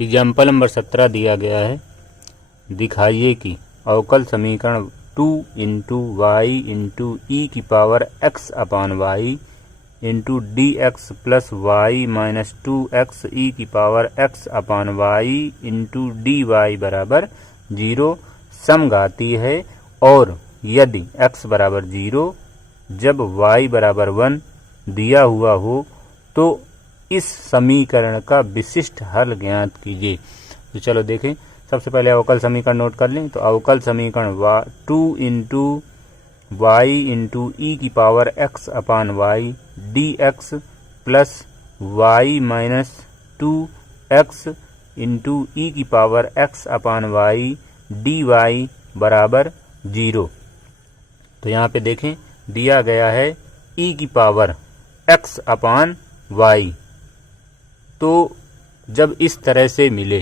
Example number 17 दिया गया है, दिखाइए कि अवकल समीकरण 2 इंटू वाई इंटू ई की power x upon y into d x plus y minus 2x e की power x upon y into d y बराबर 0 समघाती है और यदि x बराबर 0 जब y बराबर 1 दिया हुआ हो तो इस समीकरण का विशिष्ट हल ज्ञात कीजिए। तो चलो देखें, सबसे पहले अवकल समीकरण नोट कर लें। तो अवकल समीकरण 2 इंटू वाई इंटू ई की power x upon y d x plus y minus 2x into e की power x upon y d y बराबर 0। तो यहाँ पे देखें दिया गया है ई की पावर एक्स अपान वाई, तो जब इस तरह से मिले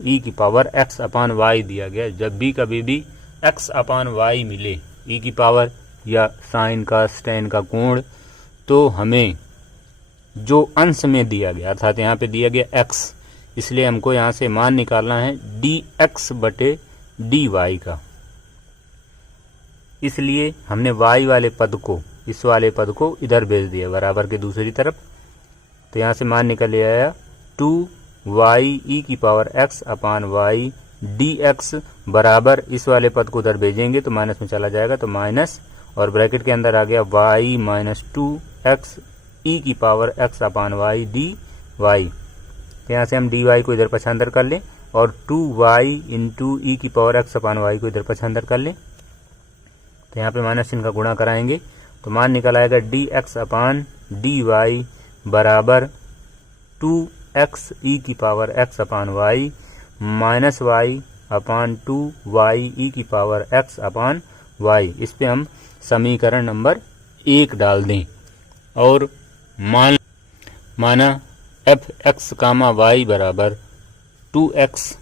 ई की पावर एक्स अपान वाई दिया गया, जब भी कभी भी एक्स अपान वाई मिले ई की पावर या साइन का स्टैन का कोण, तो हमें जो अंश में दिया गया अर्थात यहाँ पे दिया गया एक्स, इसलिए हमको यहाँ से मान निकालना है डी एक्स बटे डी वाई का। इसलिए हमने वाई वाले पद को, इस वाले पद को इधर भेज दिया बराबर के दूसरी तरफ। तो यहाँ से मान निकल आया 2y ई की power x upon y d x बराबर, इस वाले पद को उधर भेजेंगे तो माइनस में चला जाएगा, तो माइनस और ब्रैकेट के अंदर आ गया y माइनस 2x ई की power x upon y d Y. तो यहाँ से हम डी वाई को इधर पक्षांतर कर लें और 2y इंटू ई की पावर एक्स अपान वाई को इधर पक्षांतर कर लें। तो यहाँ पे माइनस चिन्ह का गुणा कराएंगे तो मान निकल आएगा डी एक्स अपान डी वाई बराबर 2x ई की power x upon y minus y अपान 2y ई की पावर एक्स अपान वाई। इस पे हम समीकरण नंबर 1 डाल दें और माना एफ एक्स कामा वाई बराबर 2x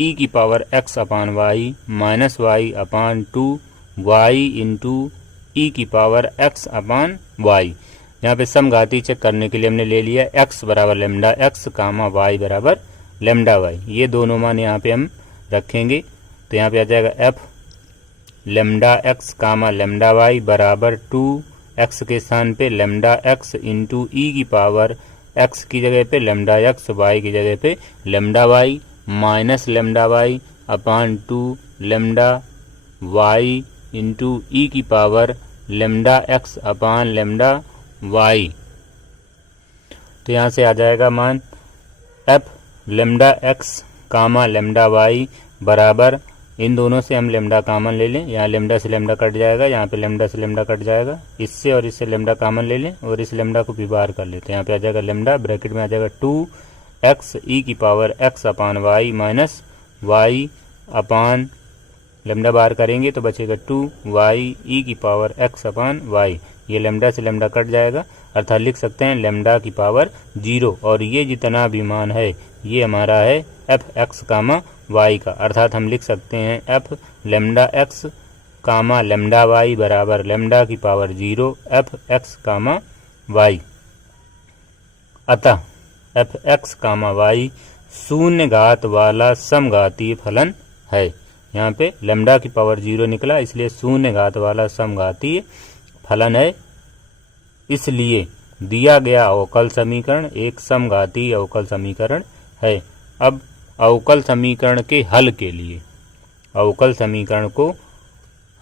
ई की power x upon y minus y अपान 2y इंटू ई की पावर एक्स अपान वाई। यहाँ पे समघाती चेक करने के लिए हमने ले लिया x बराबर लेमडा एक्स कामा y बराबर लेमडा वाई। ये दोनों मान यहाँ पे हम रखेंगे तो यहाँ पे आ जाएगा f lambda x comma lambda Y बराबर 2x के स्थान पे लेमडा एक्स इंटू ई की पावर x की जगह पे लेमडा एक्स, y की जगह पे lambda y minus lambda y upon 2 lambda y into e की power lambda x upon lambda Y. तो यहाँ से आ जाएगा मान f lambda x comma lambda Y बराबर, इन दोनों से हम लेमडा कामन ले लें, यहाँ लेमडा से लेमडा कट जाएगा, यहाँ पे लेमडा से लेमडा कट जाएगा, इससे और इससे लेमडा कामन ले लें और इस लेमडा को भी बाहर कर लेते हैं। यहाँ पे आ जाएगा लेमडा, ब्रैकेट में आ जाएगा 2x ई की power x upon y minus y upon lambda बाहर करेंगे तो बचेगा 2y ई की पावर एक्स अपान वाई। ये लेमडा से लेमडा कट जाएगा अर्थात लिख सकते हैं लेमडा की पावर 0 और ये जितना भी मान है ये हमारा है एफ एक्स कामा वाई का, अर्थात हम लिख सकते हैं F lambda x comma lambda Y बराबर लेमडा की power 0 F X comma Y. अतः एफ एक्स कामा वाई शून्य घात वाला समघातीय फलन है। यहाँ पे लेमडा की पावर 0 निकला इसलिए शून्य घात वाला समघातीय फलन है। इसलिए दिया गया अवकल समीकरण एक समघातीय अवकल समीकरण है। अब अवकल समीकरण के हल के लिए, अवकल समीकरण को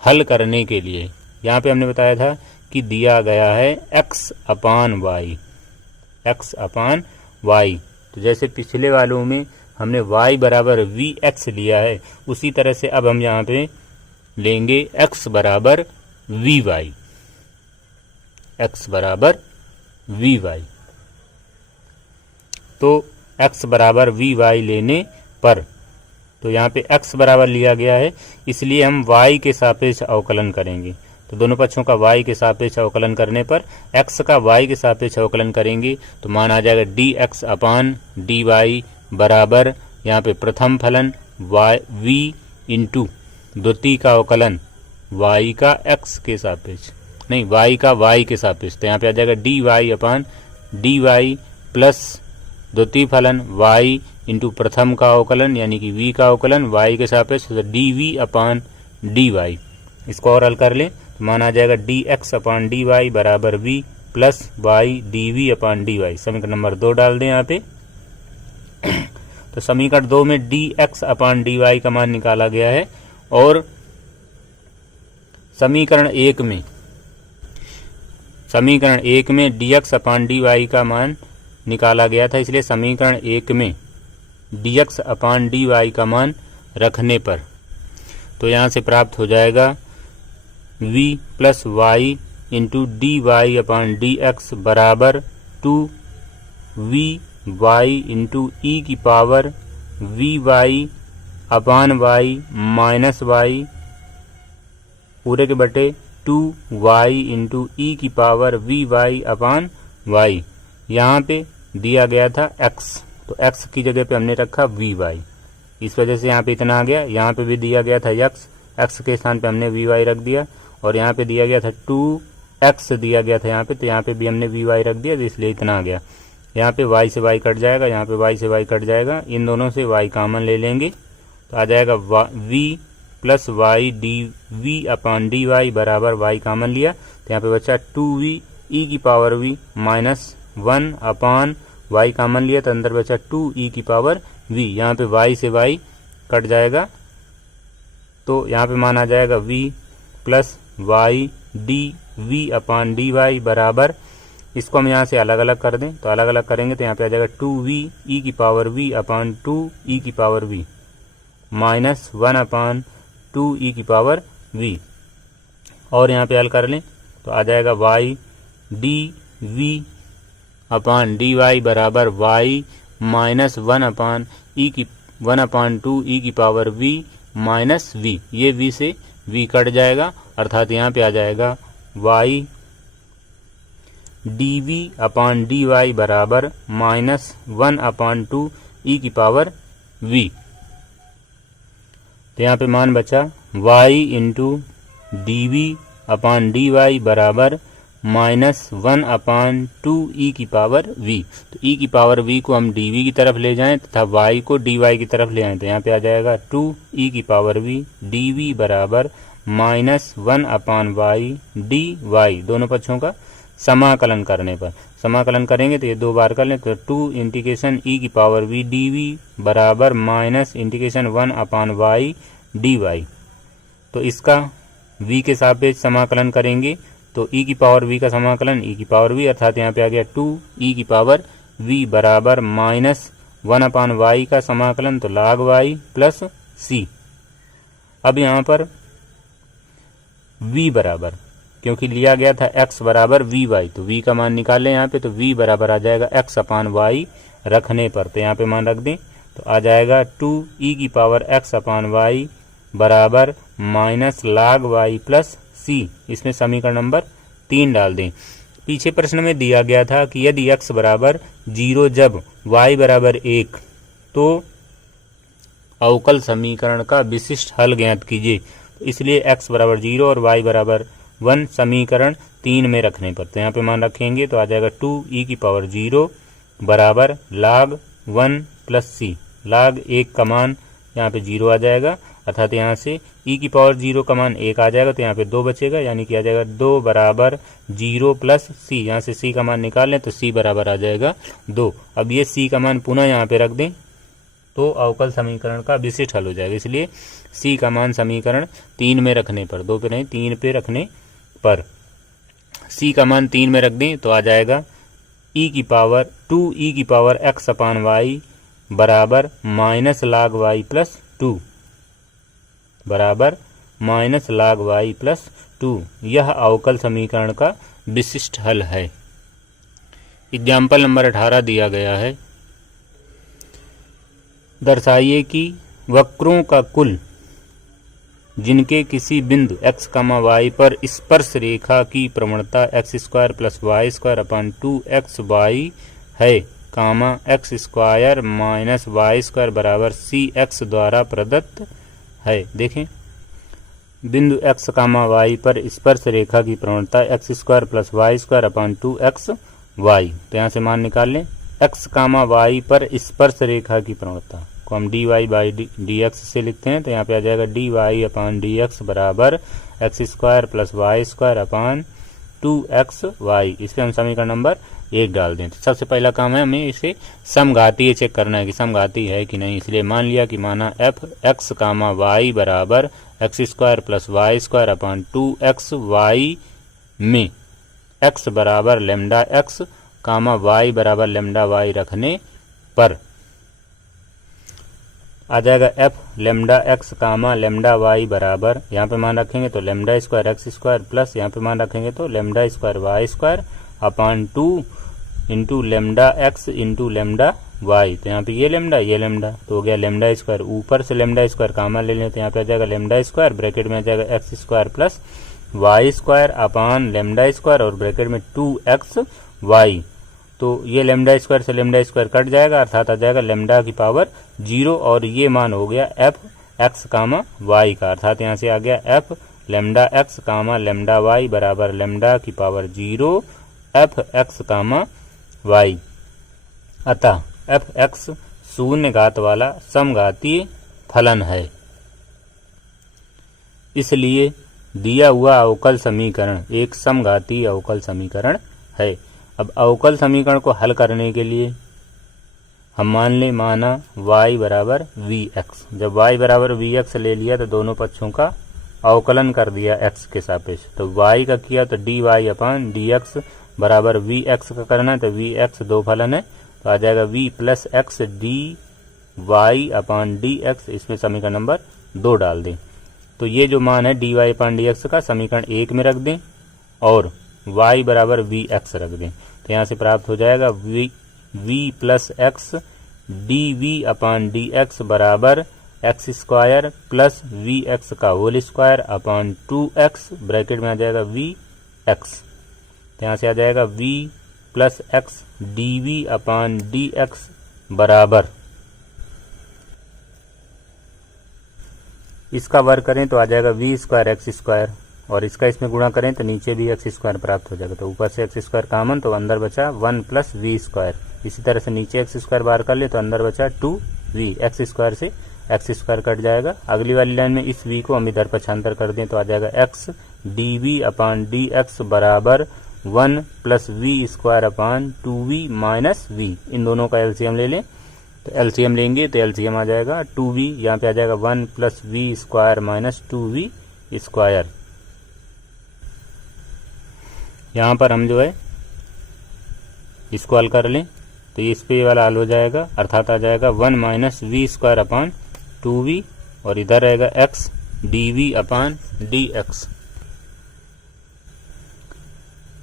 हल करने के लिए यहाँ पे हमने बताया था कि दिया गया है x upon y, x upon y. तो जैसे पिछले वालों में हमने y बराबर vx लिया है उसी तरह से अब हम यहाँ पे लेंगे x बराबर vy, x बराबर vy। तो x बराबर vy लेने पर, तो यहाँ पे x बराबर लिया गया है इसलिए हम y के सापेक्ष अवकलन करेंगे। तो दोनों पक्षों का y के सापेक्ष अवकलन करने पर x का y के सापेक्ष अवकलन करेंगे तो मान आ जाएगा dx अपान dy बराबर यहाँ पे प्रथम फलन v इंटू द्वितीय का अवकलन y का x के सापेक्ष, नहीं y का y के सापेक्ष। तो यहाँ पे आ जाएगा dy अपान dy प्लस द्वितीय फलन y इंटू प्रथम का अवकलन यानी कि v का अवकलन y के सापेक्ष dv अपान dy। इसको और हल कर लें तो माना आ जाएगा dx अपान dy बराबर v प्लस y dv अपान dy। समीकरण नंबर 2 डाल दें यहाँ पे। तो समीकरण 2 में dx अपान dy का मान निकाला गया है और समीकरण 1 में dx अपान dy का मान निकाला गया था, इसलिए समीकरण 1 में dx अपान dy का मान रखने पर तो यहाँ से प्राप्त हो जाएगा v plus y into d y upon D x बराबर 2vy इंटू ई की power vy upon y minus y पूरे के बटे 2y इंटू ई की पावर vy अपान y। यहाँ पे दिया गया था x, तो x की जगह पे हमने रखा vy, इस वजह से यहाँ पे इतना आ गया। यहाँ पे भी दिया गया था x के स्थान पे हमने vy रख दिया और यहाँ पे दिया गया था 2x दिया गया था यहाँ पे, तो यहाँ पे भी हमने vy रख दिया, तो इसलिए इतना आ गया। यहाँ पे y से y कट जाएगा, यहाँ पे y से y कट जाएगा, इन दोनों से y कॉमन ले लेंगे तो आ जाएगा v प्लस y dv अपान डी वाई बराबर y कॉमन लिया तो यहाँ पे बचा 2v ई की पावर v माइनस 1 अपान y कॉमन लिया तो अंदर बचा 2e की पावर v। यहाँ पे y से y कट जाएगा तो यहाँ पे मान आ जाएगा v प्लस y dv अपान dy बराबर, इसको हम यहाँ से अलग अलग कर दें तो अलग अलग करेंगे तो यहाँ पे आ जाएगा 2v ई की पावर v अपान 2e की पावर v माइनस 1 अपान 2e की पावर v। और यहाँ पे हल कर लें तो आ जाएगा y dv अपान dy बराबर y माइनस 1 अपान 2e की पावर v माइनस v। ये v से v कट जाएगा, अर्थात यहाँ पे आ जाएगा y dv अपान dy बराबर माइनस 1 अपान 2e की पावर v। तो यहाँ पे मान बचा y इंटू dv अपान dy बराबर माइनस 1 अपान 2e की पावर v। तो e की पावर v को हम dv की तरफ ले जाएं तथा y को dy की तरफ ले आएं तो यहाँ पे आ जाएगा 2e की पावर v dv बराबर माइनस 1 अपान y dy। दोनों पक्षों का समाकलन करने पर, समाकलन करेंगे तो ये 2 बार कर लें तो 2 इंटीग्रेशन e की पावर v dv बराबर माइनस इंटीग्रेशन 1 अपान y dy। तो इसका v के सापेक्ष समाकलन करेंगे तो e की पावर v का समाकलन e की पावर v, अर्थात यहाँ पे आ गया 2e की पावर v बराबर माइनस 1 अपान y का समाकलन तो log y प्लस c। अब यहाँ पर v बराबर, क्योंकि लिया गया था x बराबर vy तो v का मान निकाल लें यहाँ पे, तो v बराबर आ जाएगा x अपान y रखने पर, तो यहाँ पे मान रख दें तो आ जाएगा 2e की पावर x अपान y बराबर minus log y plus c। इसमें समीकरण नंबर 3 डाल दें। पीछे प्रश्न में दिया गया था कि यदि x बराबर 0 जब y बराबर 1 तो अवकल समीकरण का विशिष्ट हल ज्ञात कीजिए, तो इसलिए x बराबर 0 और y बराबर 1 समीकरण 3 में रखने पर, तो यहाँ पे मान रखेंगे तो आ जाएगा 2e की पावर 0 बराबर log 1 प्लस c। log 1 का मान यहाँ पे 0 आ जाएगा, अर्थात यहाँ से e की पावर 0 का मान 1 आ जाएगा तो यहाँ पे 2 बचेगा, यानी कि आ जाएगा 2 बराबर 0 प्लस c। यहाँ से c का मान निकाल लें तो c बराबर आ जाएगा 2। अब ये c का मान पुनः यहाँ पे रख दें तो अवकल समीकरण का विशिष्ट हल हो जाएगा, इसलिए c का मान समीकरण 3 में रखने पर, 2 पे नहीं 3 पे रखने पर c का मान 3 में रख दें तो आ जाएगा e की पावर 2e की पावर x अपान y बराबर माइनस log y प्लस 2 बराबर माइनस log y प्लस 2। यह अवकल समीकरण का विशिष्ट हल है। एग्जाम्पल नंबर 18 दिया गया है, दर्शाइए कि वक्रों का कुल जिनके किसी बिंदु x, y पर स्पर्श रेखा की प्रवणता x² प्लस y² अपान 2xy है, x स्क्वायर माइनस y² बराबर cx द्वारा प्रदत्त है। देखें बिंदु x, y पर स्पर्श रेखा की प्रवणता x² प्लस y² अपान 2xy। तो यहाँ से मान निकाल लें x कामा y पर स्पर्श रेखा की प्रवणता को हम dy बाई dx से लिखते हैं। तो यहाँ पे आ जाएगा dy अपान dx बराबर x square plus Y square upon 2xy। इस पर हम समीकरण नंबर 1 डाल दें। तो सबसे पहला काम है हमें इसे समघातीय चेक करना है कि समघाती है कि नहीं। इसलिए मान लिया कि माना f x कामा y बराबर x square plus Y square upon 2xy में x बराबर लेमडा x कामा y बराबर लेमडा y रखने पर आ जाएगा f lambda x comma lambda y बराबर, यहाँ पे मान रखेंगे तो lambda square X square plus यहाँ पे मान रखेंगे तो lambda square Y square upon 2 into lambda X into lambda Y. तो यहाँ पे ये लेमडा तो हो गया लेमडा स्क्वायर, ऊपर से लेमडा स्क्वायर कामा ले लें तो यहाँ पे आ जाएगा लेमडा स्क्वायर, ब्रैकेट में आ जाएगा X square plus Y square upon lambda square और ब्रैकेट में 2xy। तो ये लेमडा स्क्वायर से लेमडा स्क्वायर कट जाएगा, अर्थात आ जाएगा लेमडा की पावर 0 और ये मान हो गया एफ एक्स कामा वाई का, अर्थात यहाँ से आ गया F lambda x comma lambda Y बराबर लेमडा की power 0 F X comma Y. अतः एफ एक्स शून्य घात वाला समघातीय फलन है। इसलिए दिया हुआ अवकल समीकरण एक समघातीय अवकल समीकरण है। अब अवकल समीकरण को हल करने के लिए हम मान ले माना y बराबर वी एक्स। जब y बराबर वी एक्स ले लिया तो दोनों पक्षों का अवकलन कर दिया x के सापेक्ष। तो y का किया तो dy अपान डी एक्स बराबर वी एक्स का करना है। तो वी एक्स दो फलन है तो आ जाएगा v plus x d y upon D x. इसमें समीकरण नंबर 2 डाल दें। तो ये जो मान है dy अपान डी एक्स का समीकरण 1 में रख दें और y बराबर वी एक्स रख दें। तो यहाँ से प्राप्त हो जाएगा v plus x D we upon D x बराबर x square plus v x का whole square upon 2x, bracket में आ जाएगा वी एक्स। तो यहाँ से आ जाएगा v plus x D we upon D x बराबर, इसका वर्ग करें तो आ जाएगा वी स्क्वायर एक्स स्क्वायर और इसका इसमें गुणा करें तो नीचे भी एक्स स्क्वायर प्राप्त हो जाएगा। तो ऊपर से एक्स स्क्वायर कॉमन तो अंदर बचा 1 प्लस वी स्क्वायर। इसी तरह से नीचे एक्स स्क्वायर बाहर कर ले तो अंदर बचा 2v। एक्स स्क्वायर से एक्स स्क्वायर कट जाएगा। अगली वाली लाइन में इस v को हम इधर पक्षांतर कर दें तो आ जाएगा x D we upon D x बराबर 1 plus we square upon 2v minus v. इन दोनों का एलसीएम ले लें तो एलसीएम लेंगे तो एलसीएम आ जाएगा 2v, यहाँ पे आ जाएगा 1 plus we square minus 2v square. यहाँ पर हम जो है इसको हल कर लें तो इस पे वाला हल हो जाएगा, अर्थात आ जाएगा 1 minus V square upon 2v और इधर रहेगा X D we upon D X.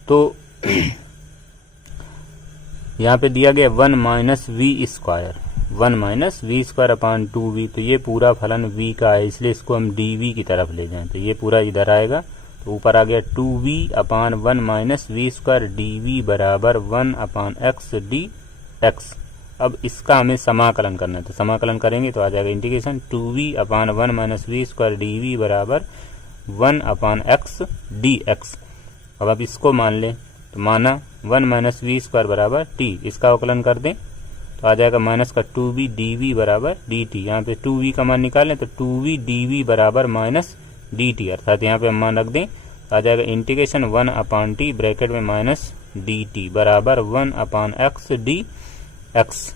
तो यहाँ पे दिया गया 1 minus V square, 1 minus V square upon 2v। तो ये पूरा फलन v का है, इसलिए इसको हम dv की तरफ ले जाएं तो ये पूरा इधर आएगा। तो ऊपर आ गया 2v upon 1 minus V square D V बराबर 1 अपान एक्स डी एक्स। अब इसका हमें समाकलन करना है तो समाकलन करेंगे तो आ जाएगा integration 2v upon 1 minus V square D V बराबर 1 अपान एक्स डी एक्स। अब आप इसको मान लें तो माना 1 माइनस वी स्क्वायर बराबर t, इसका अवकलन कर दें तो आ जाएगा माइनस का 2v डी वी बराबर डी टी। यहाँ पे 2v का मान निकालें तो 2v डी वी बराबर माइनस डी टी, अर्थात यहाँ पे हम मान रख दें तो आ जाएगा इंटीग्रेशन 1 अपान टी ब्रैकेट में माइनस डी टी बराबर 1 अपान एक्स डी एक्स।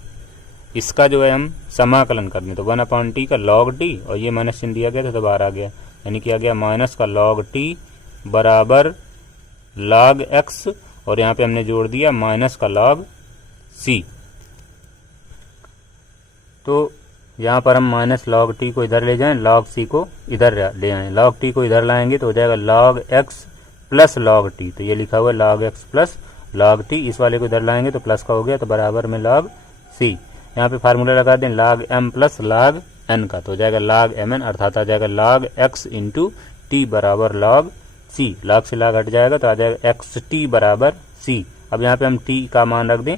इसका जो है हम समाकलन कर दें तो 1 अपान टी का लॉग टी और ये माइनस चिन्ह दिया गया था तो बाहर आ गया, यानी कि आ गया माइनस का लॉग टी बराबर लॉग एक्स और यहाँ पे हमने जोड़ दिया माइनस का लॉग सी। तो यहाँ पर हम माइनस लॉग टी को इधर ले जाएं, लॉग सी को इधर ले आएं। लॉग टी को इधर लाएंगे तो हो जाएगा log x plus log T. तो ये लिखा हुआ है log x plus log T, इस वाले को इधर लाएंगे तो प्लस का हो गया तो बराबर में लॉग सी। यहाँ पे फार्मूला लगा दें log M plus log N का तो हो जाएगा लॉग एम एन, अर्थात आ जाएगा लॉग एक्स इंटू टी बराबर लॉग सी। लॉग से लॉग हट जाएगा तो आ जाएगा एक्स टी बराबर सी। अब यहाँ पे हम टी का मान रख दें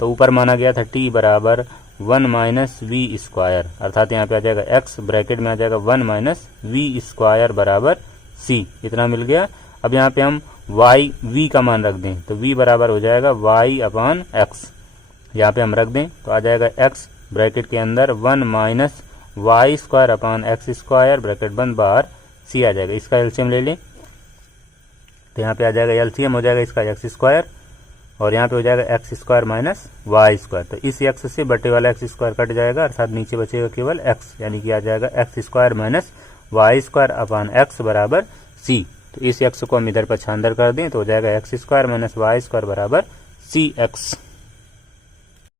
तो ऊपर माना गया था टी बराबर 1 माइनस वी स्क्वायर, अर्थात यहाँ पे आ जाएगा एक्स ब्रैकेट में आ जाएगा 1 माइनस वी स्क्वायर बराबर सी, इतना मिल गया। अब यहाँ पे हम वाई वी का मान रख दें तो वी बराबर हो जाएगा वाई अपान एक्स। यहाँ पे हम रख दें तो आ जाएगा एक्स ब्रैकेट के अंदर 1 minus Y square upon X square bracket बंद बाहर सी आ जाएगा। इसका एलसीएम ले लें तो यहाँ पे आ जाएगा एलसीएम हो जाएगा इसका एक्स स्क्वायर और यहाँ पे हो जाएगा X square minus Y square. तो इस एक्स से बटे वाला एक्स स्क्वायर कट जाएगा और साथ नीचे बचेगा केवल एक्स, यानी कि आ जाएगा X square minus Y square upon X बराबर सी। तो इस एक्स को हम इधर पर छांदर कर दें तो हो जाएगा X square minus Y square बराबर सी एक्स।